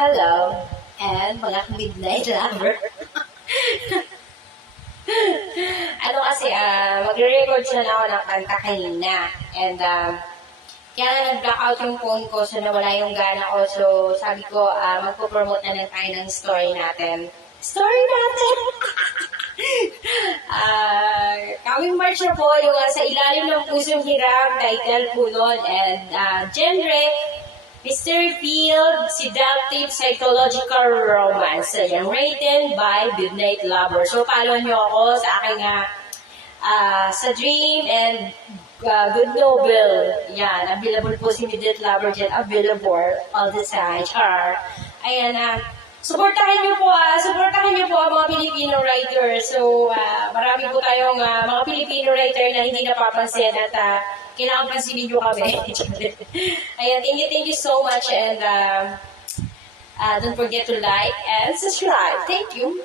hello, and mga midnight lover. Magre-record siya na ako ng kanta kanina. And, kaya na nag-blackout yung phone ko, so nawala yung gana ko. So, sabi ko, magpo-promote na lang tayo ng story natin. Story natin! Coming March na po, yung Sa Ilalim ng Pusong Hirap, title po nun. And, genre, Mr. Field, Seductive Psychological Romance. Yan, written by Midnight Lover. So, follow nyo ako sa aking sa Dream and Good Novel. Yan, available po si Midnight Lover dyan. Available all the time. Char. Ayan, supportahan niyo po ang mga Filipino writers. So, marami po tayong mga Filipino writer na hindi napapansin at kailangan pansinin niyo kami. Ayan, thank you so much and don't forget to like and subscribe. Thank you.